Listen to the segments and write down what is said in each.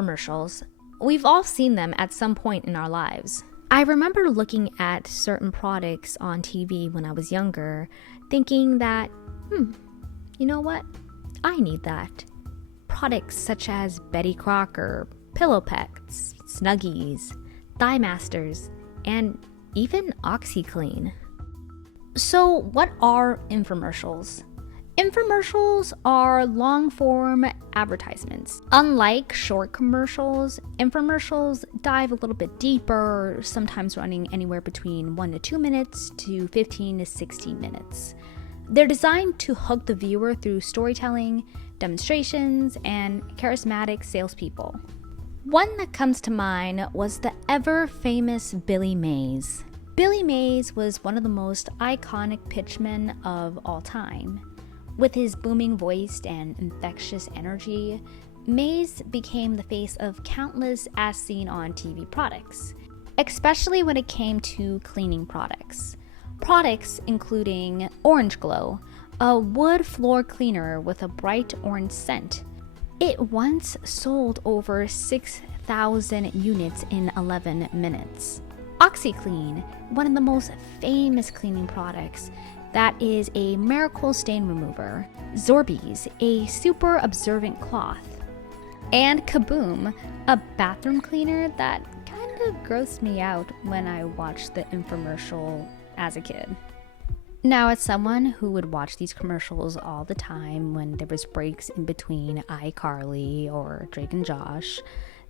Infomercials. We've all seen them at some point in our lives. I remember looking at certain products on TV when I was younger, thinking that, you know what? I need that. Products such as Betty Crocker, Pillow Pets, Snuggies, Thigh Masters, and even OxyClean. So what are infomercials? Infomercials are long-form advertisements. Unlike short commercials, infomercials dive a little bit deeper, sometimes running anywhere between 1 to 2 minutes to 15 to 60 minutes. They're designed to hook the viewer through storytelling, demonstrations, and charismatic salespeople. One that comes to mind was the ever-famous Billy Mays. Billy Mays was one of the most iconic pitchmen of all time. With his booming voice and infectious energy, Mays became the face of countless as seen on TV products, especially when it came to cleaning products. Products including Orange Glow, a wood floor cleaner with a bright orange scent. It once sold over 6,000 units in 11 minutes. OxyClean, one of the most famous cleaning products, that is a miracle stain remover. Zorbies, a super absorbent cloth. And Kaboom, a bathroom cleaner that kind of grossed me out when I watched the infomercial as a kid. Now, as someone who would watch these commercials all the time when there was breaks in between iCarly or Drake and Josh,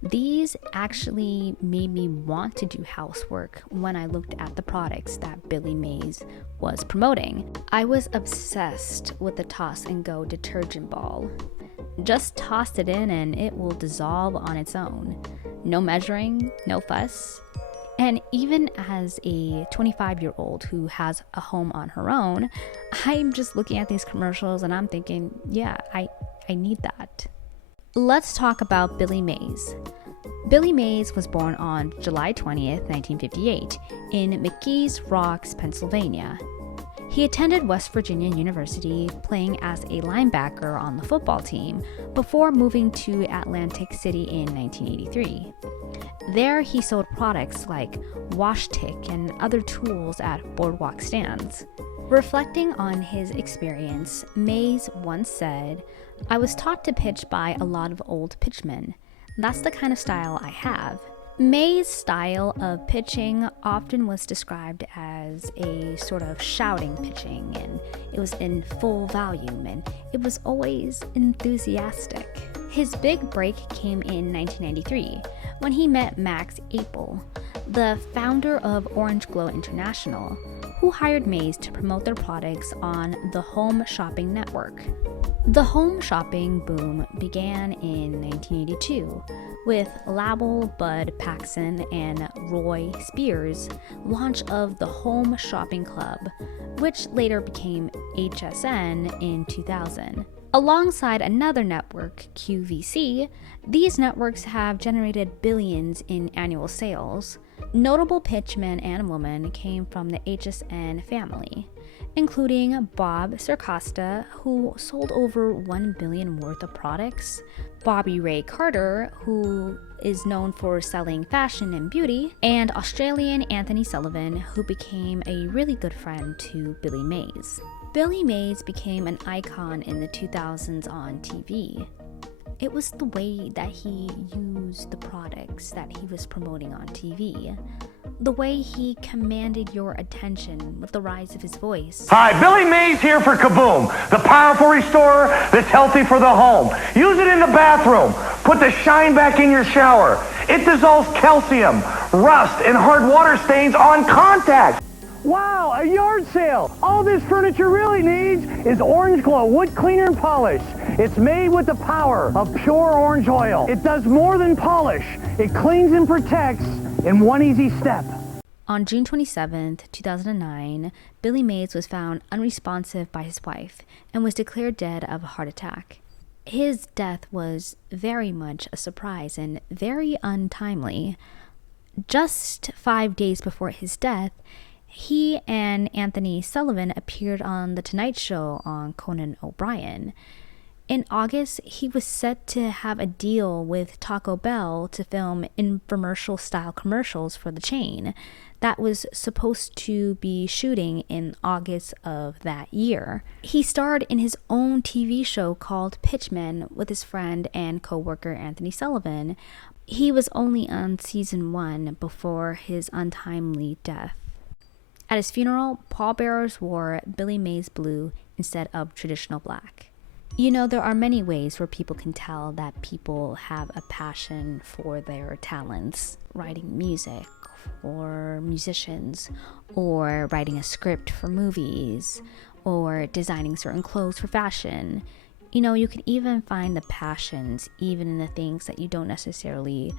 these actually made me want to do housework when I looked at the products that Billy Mays was promoting. I was obsessed with the toss and go detergent ball. Just toss it in and it will dissolve on its own. No measuring, no fuss. And even as a 25-year-old who has a home on her own, I'm just looking at these commercials and I'm thinking, yeah, I need that. Let's talk about Billy Mays. Billy Mays was born on July 20th, 1958, in McKees Rocks, Pennsylvania. He attended West Virginia University, playing as a linebacker on the football team before moving to Atlantic City in 1983. There, he sold products like wash tick and other tools at boardwalk stands. Reflecting on his experience, Mays once said, "I was taught to pitch by a lot of old pitchmen. That's the kind of style I have." Mays' style of pitching often was described as a sort of shouting pitching, and it was in full volume, and it was always enthusiastic. His big break came in 1993 when he met Max Apel, the founder of Orange Glow International, who hired Mays to promote their products on the Home Shopping Network. The home shopping boom began in 1982 with Label, Bud Paxson, and Roy Spears' launch of the Home Shopping Club, which later became HSN in 2000. Alongside another network, QVC, these networks have generated billions in annual sales. Notable pitchmen and women came from the HSN family, including Bob Circosta, who sold over $1 billion worth of products, Bobby Ray Carter, who is known for selling fashion and beauty, and Australian Anthony Sullivan, who became a really good friend to Billy Mays. Billy Mays became an icon in the 2000s on TV. It was the way that he used the products that he was promoting on TV. The way he commanded your attention with the rise of his voice. Hi, Billy Mays here for Kaboom, the powerful restorer that's healthy for the home. Use it in the bathroom. Put the shine back in your shower. It dissolves calcium, rust, and hard water stains on contact. Wow, a yard sale! All this furniture really needs is Orange Glow Wood Cleaner and Polish. It's made with the power of pure orange oil. It does more than polish. It cleans and protects in one easy step. On June 27, 2009, Billy Mays was found unresponsive by his wife and was declared dead of a heart attack. His death was very much a surprise and very untimely. Just 5 days before his death, he and Anthony Sullivan appeared on The Tonight Show on Conan O'Brien. In August, he was set to have a deal with Taco Bell to film infomercial style commercials for the chain that was supposed to be shooting in August of that year. He starred in his own TV show called Pitchman with his friend and co-worker Anthony Sullivan. He was only on season 1 before his untimely death. At his funeral, pallbearers wore Billy Mays blue instead of traditional black. You know, there are many ways where people can tell that people have a passion for their talents. Writing music, or musicians, or writing a script for movies, or designing certain clothes for fashion. You know, you can even find the passions even in the things that you don't necessarily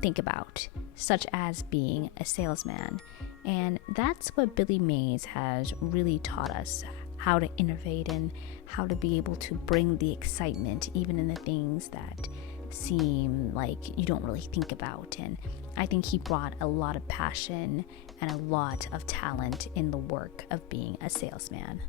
think about, such as being a salesman. And that's what Billy Mays has really taught us, how to innovate and how to be able to bring the excitement even in the things that seem like you don't really think about. And I think he brought a lot of passion and a lot of talent in the work of being a salesman.